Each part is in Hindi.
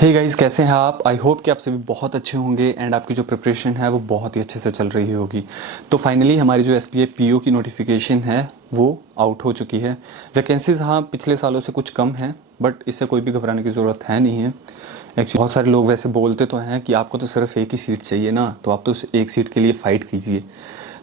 हे गाइस, कैसे हैं आप? आई होप कि आप सभी बहुत अच्छे होंगे एंड आपकी जो प्रिपरेशन है वो बहुत ही अच्छे से चल रही होगी। तो फाइनली हमारी जो एसबीआई पीओ की नोटिफिकेशन है वो आउट हो चुकी है। वैकेंसीज हाँ पिछले सालों से कुछ कम है, बट इससे कोई भी घबराने की ज़रूरत है नहीं है। एक्चुअली बहुत सारे लोग वैसे बोलते तो हैं कि आपको तो सिर्फ एक ही सीट चाहिए ना, तो आप तो उस एक सीट के लिए फ़ाइट कीजिए।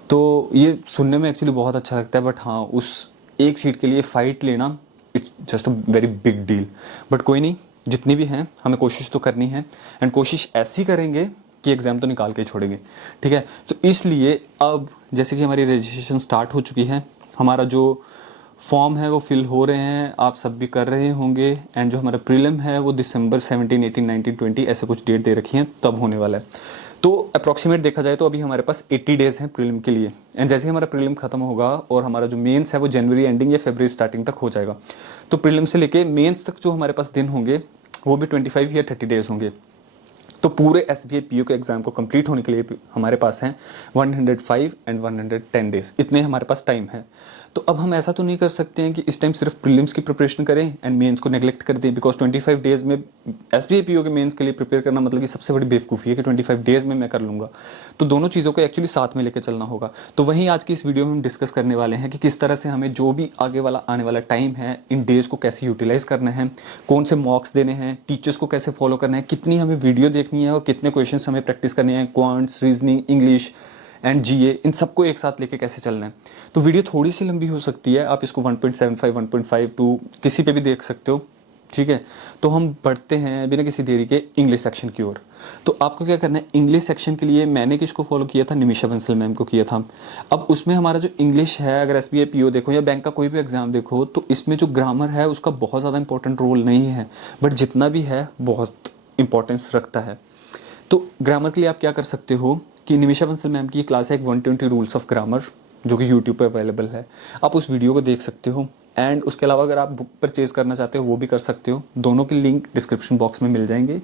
तो ये सुनने में एक्चुअली बहुत अच्छा लगता है, बट हाँ, उस एक सीट के लिए फ़ाइट लेना it's just a very big deal. But कोई नहीं, जितनी भी हैं हमें कोशिश तो करनी है एंड कोशिश ऐसी करेंगे कि एग्ज़ाम तो निकाल के ही छोड़ेंगे। ठीक है, तो इसलिए अब जैसे कि हमारी रजिस्ट्रेशन स्टार्ट हो चुकी है, हमारा जो फॉर्म है वो फिल हो रहे हैं, आप सब भी कर रहे होंगे। एंड जो हमारा प्रीलिम है वो दिसंबर 17, 18, 19, 20 ऐसे कुछ डेट दे रखी हैं, तब होने वाला है। तो अप्रॉक्सीमेट देखा जाए तो अभी हमारे पास 80 डेज़ हैं प्रीलिम के लिए। एंड जैसे ही हमारा प्रीलिम खत्म होगा और हमारा जो मेंस है वो जनवरी एंडिंग या फरवरी स्टार्टिंग तक हो जाएगा, तो प्रीलिम से लेके मेंस तक जो हमारे पास दिन होंगे वो भी 25 या 30 डेज़ होंगे। तो पूरे S B I P O के एग्जाम को कंप्लीट होने के लिए हमारे पास हैं 105 एंड 110 डेज, इतने हमारे पास टाइम है। तो अब हम ऐसा तो नहीं कर सकते हैं कि इस टाइम सिर्फ प्रीलिम्स की प्रिपरेशन करें एंड मेंस को नेग्लेक्ट कर दें, बिकॉज 25 डेज में S B I P O के मेंस के लिए प्रिपेयर करना मतलब कि सबसे बड़ी बेवकूफ़ी है कि 25 डेज में मैं कर लूँगा। तो दोनों चीज़ों को एक्चुअली साथ में लेकर चलना होगा। तो वहीं आज की इस वीडियो में हम डिस्कस करने वाले हैं कि किस तरह से हमें जो भी आगे वाला आने वाला टाइम है, इन डेज़ को कैसे यूटिलाइज करना है, कौन से मॉक्स देने हैं, टीचर्स को कैसे फॉलो करना है, कितनी हमें वीडियो देखनी है और कितने क्वेश्चंस हमें प्रैक्टिस करने हैं, क्वांट्स, रीजनिंग, इंग्लिश एंड जीए, इन सबको एक साथ लेके कैसे चलना है। तो वीडियो थोड़ी सी लंबी हो सकती है, आप इसको 1.75, 1.5 टू किसी पे भी देख सकते हो। ठीक है, तो हम बढ़ते हैं बिना किसी देरी के इंग्लिश सेक्शन की ओर। तो आपको क्या करना है, इंग्लिश सेक्शन के लिए मैंने किसको फॉलो किया था, निमिषा बंसल मैम को किया था। अब उसमें हमारा जो इंग्लिश है, अगर S B I P O देखो या बैंक का कोई भी एग्जाम देखो, तो इसमें जो ग्रामर है उसका बहुत ज़्यादा इंपॉर्टेंट रोल नहीं है, बट जितना भी है बहुत इंपॉर्टेंस रखता है। तो ग्रामर के लिए आप क्या कर सकते हो कि निमिषा बंसल मैम की क्लास है एक 120 रूल्स ऑफ ग्रामर, जो कि यूट्यूब पर अवेलेबल है। आप उस वीडियो को देख सकते हो एंड उसके अलावा अगर आप बुक परचेज करना चाहते हो वो भी कर सकते हो। दोनों के लिंक डिस्क्रिप्शन बॉक्स में मिल जाएंगे।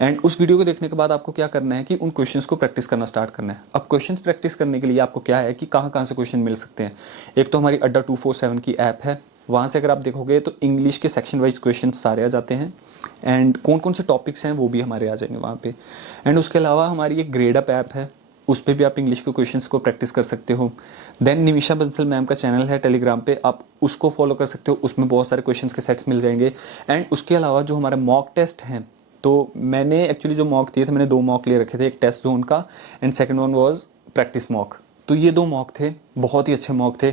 एंड उस वीडियो को देखने के बाद आपको क्या करना है कि उन क्वेश्चंस को प्रैक्टिस करना स्टार्ट करना है। अब क्वेश्चंस प्रैक्टिस करने के लिए आपको क्या है कि कहाँ कहाँ से क्वेश्चन मिल सकते हैं। एक तो हमारी अड्डा 247 की ऐप है, वहाँ से अगर आप देखोगे तो इंग्लिश के सेक्शन वाइज क्वेश्चन सारे आ जाते हैं एंड कौन कौन से टॉपिक्स हैं वो भी हमारे आ जाएंगे वहाँ पे। एंड उसके अलावा हमारी एक ग्रेड अप ऐप है, उस पर भी आप इंग्लिश के क्वेश्चंस को प्रैक्टिस कर सकते हो। देन निमिषा बंसल मैम का चैनल है टेलीग्राम पे, आप उसको फॉलो कर सकते हो, उसमें बहुत सारे क्वेश्चंस के सेट्स मिल जाएंगे। एंड उसके अलावा जो हमारे मॉक टेस्ट हैं, तो मैंने एक्चुअली जो मॉक दिए थे, मैंने 2 मॉक ले रखे थे, एक टेस्ट जोन का and second one was practice mock. तो ये 2 मॉक थे, बहुत ही अच्छे मॉक थे।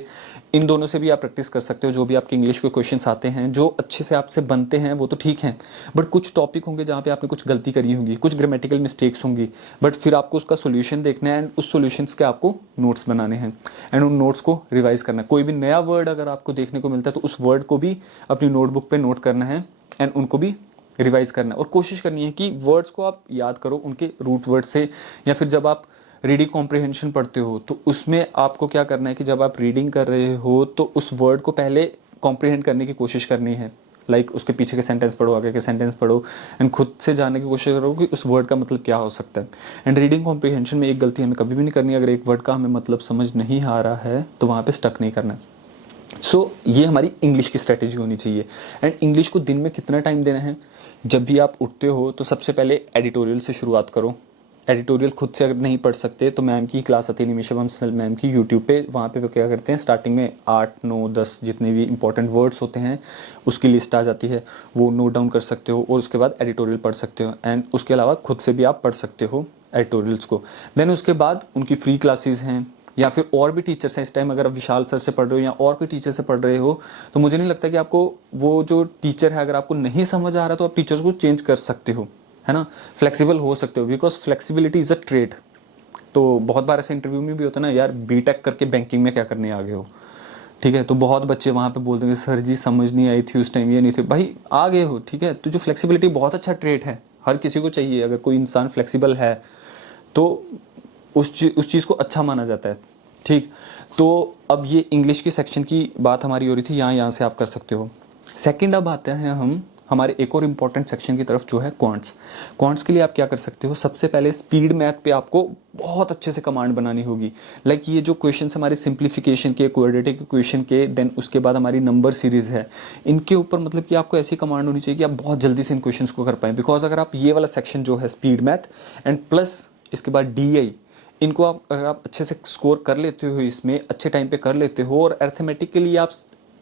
इन दोनों से भी आप प्रैक्टिस कर सकते हो। जो भी आपके इंग्लिश के क्वेश्चंस आते हैं जो अच्छे से आपसे बनते हैं वो तो ठीक हैं, बट कुछ टॉपिक होंगे जहाँ पे आपने कुछ गलती करी होगी, कुछ ग्रामेटिकल मिस्टेक्स होंगी, बट फिर आपको उसका सोल्यूशन देखना है एंड उस सोल्यूशंस के आपको नोट्स बनाने हैं एंड उन नोट्स को रिवाइज करना है। कोई भी नया वर्ड अगर आपको देखने को मिलता है तो उस वर्ड को भी अपनी नोटबुक पे नोट करना है एंड उनको भी रिवाइज करना है। और कोशिश करनी है कि वर्ड्स को आप याद करो उनके रूट वर्ड से, या फिर जब आप रीडिंग कॉम्प्रिहेंशन पढ़ते हो तो उसमें आपको क्या करना है कि जब आप रीडिंग कर रहे हो तो उस वर्ड को पहले कॉम्प्रिहेंड करने की कोशिश करनी है। लाइक उसके पीछे के सेंटेंस पढ़ो, आगे के सेंटेंस पढ़ो एंड खुद से जानने की कोशिश करो कि उस वर्ड का मतलब क्या हो सकता है। एंड रीडिंग कॉम्प्रिहेंशन में एक गलती हमें कभी भी नहीं करनी, अगर एक वर्ड का हमें मतलब समझ नहीं आ रहा है तो वहाँ पे स्टक नहीं करना है। सो ये हमारी इंग्लिश की स्ट्रेटेजी होनी चाहिए। एंड इंग्लिश को दिन में कितना टाइम देना है, जब भी आप उठते हो तो सबसे पहले एडिटोरियल से शुरुआत करो। एडिटोरियल खुद से अगर नहीं पढ़ सकते तो मैम की क्लास आती है निमिषा बंसल मैम की यूट्यूब पे, वहाँ पे वो क्या करते हैं स्टार्टिंग में 8, 9, 10 जितने भी इंपॉर्टेंट वर्ड्स होते हैं उसकी लिस्ट आ जाती है, वो नोट डाउन कर सकते हो और उसके बाद एडिटोरियल पढ़ सकते हो। एंड उसके अलावा खुद से भी आप पढ़ सकते हो एडिटोरियल्स को। देन उसके बाद उनकी फ्री क्लासेस हैं, या फिर और भी टीचर्स हैं। इस टाइम अगर आप विशाल सर से पढ़ रहे हो या और कोई टीचर से पढ़ रहे हो तो मुझे नहीं लगता कि आपको वो जो टीचर है, अगर आपको नहीं समझ आ रहा तो आप टीचर्स को चेंज कर सकते हो, है ना, फ्लेक्सिबल हो सकते हो, because flexibility is a trade. तो बहुत बार ऐसे इंटरव्यू में भी होता है ना, यार बीटेक करके बैंकिंग में क्या करने आ गए हो। ठीक है, तो बहुत बच्चे वहाँ पे बोल देंगे सर जी समझ नहीं आई थी उस टाइम, ये नहीं थे, भाई आ गए हो। ठीक है, तो जो फ्लेक्सिबिलिटी बहुत अच्छा ट्रेड है, हर किसी को चाहिए। अगर कोई इंसान फ्लेक्सिबल है तो उस चीज़ को अच्छा माना जाता है। ठीक, तो अब ये इंग्लिश की सेक्शन की बात हमारी हो रही थी, यहाँ से आप कर सकते हो। सेकंड अब आते हैं हम हमारे एक और इम्पॉर्टेंट सेक्शन की तरफ जो है क्वांट्स के लिए आप क्या कर सकते हो, सबसे पहले स्पीड मैथ पे आपको बहुत अच्छे से कमांड बनानी होगी। लाइक ये जो क्वेश्चन हमारे सिंप्लीफिकेशन के, क्वाड्रेटिक इक्वेशन के, देन उसके बाद हमारी नंबर सीरीज है, इनके ऊपर मतलब कि आपको ऐसी कमांड होनी चाहिए कि आप बहुत जल्दी से इन क्वेश्चंस को कर पाएं। बिकॉज अगर आप ये वाला सेक्शन जो है स्पीड मैथ एंड प्लस इसके बाद DI, इनको आप अगर आप अच्छे से स्कोर कर लेते हो, इसमें अच्छे टाइम पे कर लेते हो, और अर्थमेटिकली आप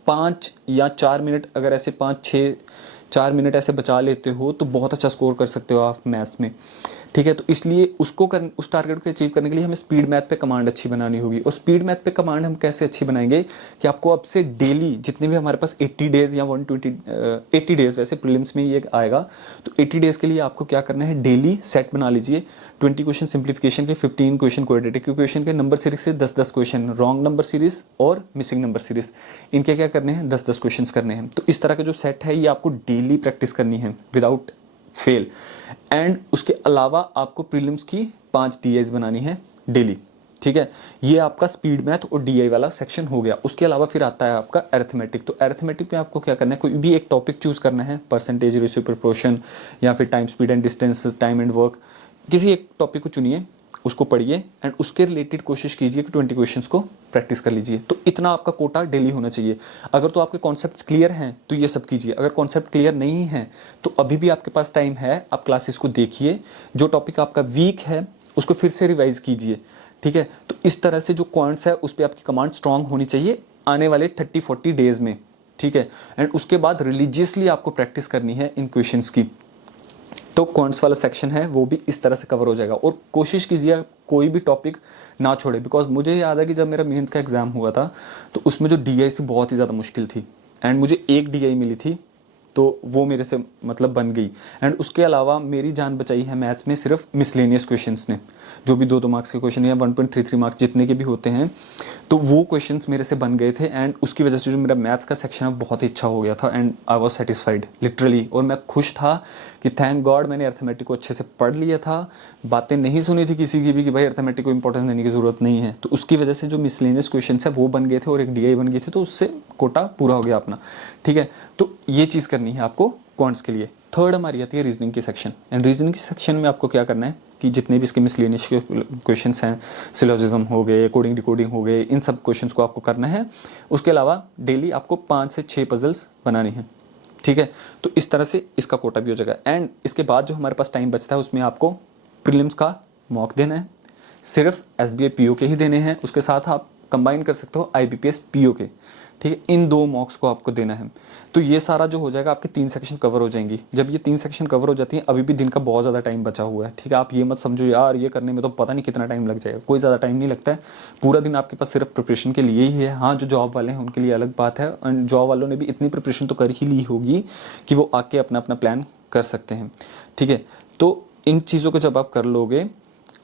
5 या 4 मिनट, अगर ऐसे 5-6-4 मिनट ऐसे बचा लेते हो तो बहुत अच्छा स्कोर कर सकते हो आप मैथ्स में। ठीक है, तो इसलिए उस टारगेट को अचीव करने के लिए हमें स्पीड मैथ पे कमांड अच्छी बनानी होगी। और स्पीड मैथ पे कमांड हम कैसे अच्छी बनाएंगे कि आपको अब से डेली जितने भी हमारे पास 80 डेज या 80 डेज, वैसे प्रीलिम्स में ये आएगा, तो 80 डेज के लिए आपको क्या करना है, डेली सेट बना लीजिए। 20 क्वेश्चन सिंप्लीफिकेशन के, 15 क्वेश्चन क्वाड्रेटिक इक्वेशन के, नंबर सीरीज से 10-10 क्वेश्चन, रॉन्ग नंबर सीरीज और मिसिंग नंबर सीरीज, इनके क्या करने हैं, 10-10 क्वेश्चन करने हैं। तो इस तरह का जो सेट है ये आपको डेली प्रैक्टिस करनी है विदाउट फेल। एंड उसके अलावा आपको प्रीलिम्स की 5 DIs बनानी है डेली। ठीक है, ये आपका स्पीड मैथ और DI वाला सेक्शन हो गया। उसके अलावा फिर आता है आपका अरिथमेटिक। तो अरिथमेटिक में आपको क्या करना है, कोई भी एक टॉपिक चूज करना है, परसेंटेज, रेशियो, प्रोपोर्शन, या फिर time, speed and distance, time and work, किसी एक टॉपिक को चुनिए, उसको पढ़िए एंड उसके रिलेटेड कोशिश कीजिए कि 20 क्वेश्चंस को प्रैक्टिस कर लीजिए। तो इतना आपका कोटा डेली होना चाहिए। अगर तो आपके कॉन्सेप्ट क्लियर हैं तो ये सब कीजिए, अगर कॉन्सेप्ट क्लियर नहीं है तो अभी भी आपके पास टाइम है, आप क्लासेस को देखिए, जो टॉपिक आपका वीक है उसको फिर से रिवाइज कीजिए। ठीक है, तो इस तरह से जो क्वांट्स है उस पर आपकी कमांड स्ट्रांग होनी चाहिए आने वाले 30-40 डेज में। ठीक है, एंड उसके बाद रिलीजियसली आपको प्रैक्टिस करनी है इन क्वेश्चंस की। तो क्वांट्स वाला सेक्शन है वो भी इस तरह से कवर हो जाएगा। और कोशिश कीजिए कोई भी टॉपिक ना छोड़े, बिकॉज मुझे याद है कि जब मेरा मेंस का एग्जाम हुआ था तो उसमें जो DI थी बहुत ही ज़्यादा मुश्किल थी, एंड मुझे एक DI मिली थी तो वो मेरे से मतलब बन गई। एंड उसके अलावा मेरी जान बचाई है मैथ्स में सिर्फ मिसलेनियस क्वेश्चंस ने, जो भी 2-2 मार्क्स के क्वेश्चन या 1.33 मार्क्स जितने के भी होते हैं, तो वो क्वेश्चंस मेरे से बन गए थे। एंड उसकी वजह से जो मेरा मैथ्स का सेक्शन है बहुत ही अच्छा हो गया था and I was satisfied literally. और मैं खुश था कि थैंक गॉड मैंने अर्थमेटिक को अच्छे से पढ़ लिया था, बातें नहीं सुनी थी किसी की भी कि भाई अर्थमेटिक को इंपॉर्टेंस देने की जरूरत नहीं है। तो उसकी वजह से जो मिसलेनियस क्वेश्चन है वो बन गए थे और एक DI बन गई थी, तो उससे कोटा पूरा हो गया अपना। ठीक है, तो ये चीज़ करनी है आपको क्वांट्स के लिए। थर्ड हमारी आती है रीजनिंग की सेक्शन। एंड रीजनिंग की सेक्शन में आपको क्या करना है कि जितने भी इसके मिसलेनियस क्वेश्चंस हैं, सिलोजिज्म हो गए, कोडिंग डिकोडिंग हो गए, इन सब क्वेश्चंस को आपको करना है। उसके अलावा डेली आपको 5 से 6 पजल्स बनानी है। ठीक है, तो इस तरह से इसका कोटा भी हो जाएगा। एंड इसके बाद जो हमारे पास टाइम बचता है उसमें आपको प्रीलिम्स का मॉक देना है, सिर्फ SBI PO के ही देने हैं। उसके साथ आप कंबाइन कर सकते हो IBPS PO के। ठीक है, इन 2 मॉक्स को आपको देना है। तो ये सारा जो हो जाएगा आपके 3 सेक्शन कवर हो जाएंगी। जब ये 3 सेक्शन कवर हो जाती हैं, अभी भी दिन का बहुत ज़्यादा टाइम बचा हुआ है। ठीक है, आप ये मत समझो यार ये करने में तो पता नहीं कितना टाइम लग जाएगा, कोई ज़्यादा टाइम नहीं लगता है। पूरा दिन आपके पास सिर्फ प्रिपरेशन के लिए ही है। हाँ, जो जॉब वाले हैं उनके लिए अलग बात है, एंड जॉब वालों ने भी इतनी प्रिपरेशन तो कर ही ली होगी कि वो आके अपना अपना प्लान कर सकते हैं। ठीक है, तो इन चीज़ों को जब आप कर लोगे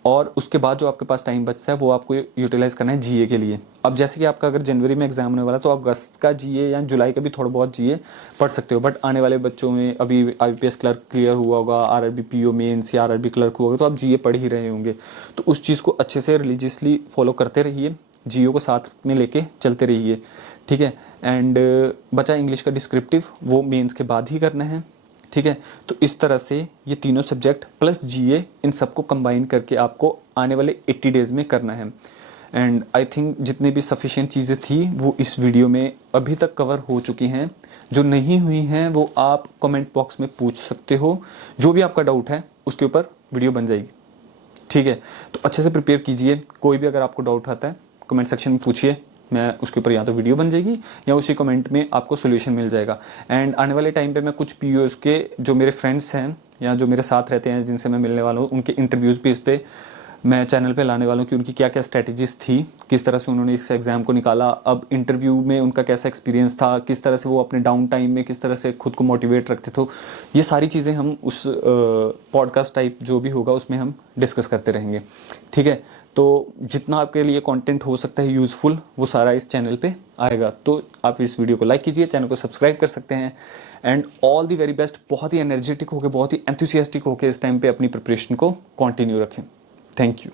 और उसके बाद जो आपके पास टाइम बचता है वो आपको यूटिलाइज करना है GA के लिए। अब जैसे कि आपका अगर जनवरी में एग्जाम होने वाला है तो आप अगस्त का GA या जुलाई का भी थोड़ा बहुत GA पढ़ सकते हो। बट आने वाले बच्चों में अभी IBPS क्लर्क क्लियर हुआ होगा, RRB PO मेंस या RRB क्लर्क हुआ होगा, तो आप GA पढ़ ही रहे होंगे। तो उस चीज़ को अच्छे से रिलीजियसली फॉलो करते रहिए, GO को साथ में लेके चलते रहिए। ठीक है, एंड बचा इंग्लिश का डिस्क्रिप्टिव, वो मेंस के बाद ही करना है। ठीक है, तो इस तरह से ये तीनों सब्जेक्ट प्लस GA, इन सबको कंबाइन करके आपको आने वाले 80 डेज में करना है। एंड आई थिंक जितनी भी सफिशिएंट चीज़ें थी वो इस वीडियो में अभी तक कवर हो चुकी हैं। जो नहीं हुई हैं वो आप कमेंट बॉक्स में पूछ सकते हो, जो भी आपका डाउट है उसके ऊपर वीडियो बन जाएगी। ठीक है, तो अच्छे से प्रिपेयर कीजिए। कोई भी अगर आपको डाउट आता है कमेंट सेक्शन में पूछिए, मैं उसके ऊपर या तो वीडियो बन जाएगी या उसी कमेंट में आपको सोल्यूशन मिल जाएगा। एंड आने वाले टाइम पे मैं कुछ POs के जो मेरे फ्रेंड्स हैं या जो मेरे साथ रहते हैं जिनसे मैं मिलने वाला हूँ, उनके इंटरव्यूज़ भी इस पर मैं चैनल पे लाने वाला हूँ कि उनकी क्या क्या स्ट्रैटेजीज थी, किस तरह से उन्होंने इस एग्ज़ाम को निकाला, अब इंटरव्यू में उनका कैसा एक्सपीरियंस था, किस तरह से वो अपने डाउन टाइम में किस तरह से खुद को मोटिवेट रखते थे। ये सारी चीज़ें हम उस पॉडकास्ट टाइप जो भी होगा उसमें हम डिस्कस करते रहेंगे। ठीक है, तो जितना आपके लिए कंटेंट हो सकता है यूज़फुल वो सारा इस चैनल पे आएगा। तो आप इस वीडियो को लाइक कीजिए, चैनल को सब्सक्राइब कर सकते हैं। And all the very best. बहुत ही एनर्जेटिक होकर, बहुत ही एंथुसियास्टिक होकर इस टाइम पे अपनी प्रिपरेशन को कंटिन्यू रखें। Thank you.